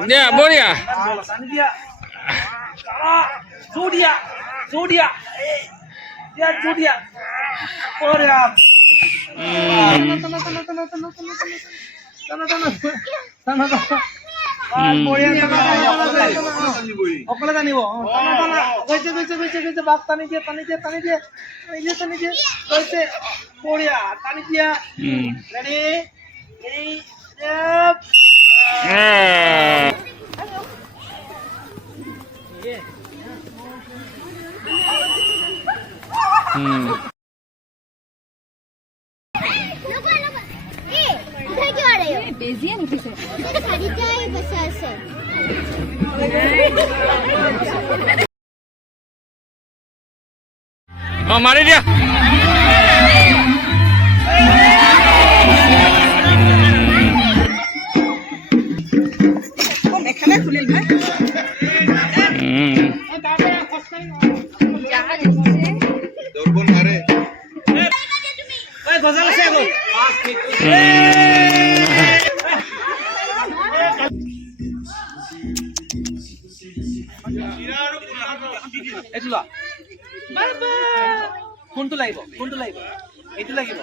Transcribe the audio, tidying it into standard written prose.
দিয়া বঢ়িয়া অকলে টানিব গৈছে গৈছে গৈছে গৈছে বাপ টানি দিয়ে টানি দিয়ে টানি দিয়ে টানি দিয়ে টানি দিয়ে গৈছে বঢ়িয়া টানি দিয়া ৰেডি এই बेजिया नहीं किसे सारी चाय बस ऐसे मारी दिया এখানে খুলিল ভাই দরবন মারে ওই গজাল আছে গো এইটো লা বাবা কোনটো লাগিব এইটো লাগিব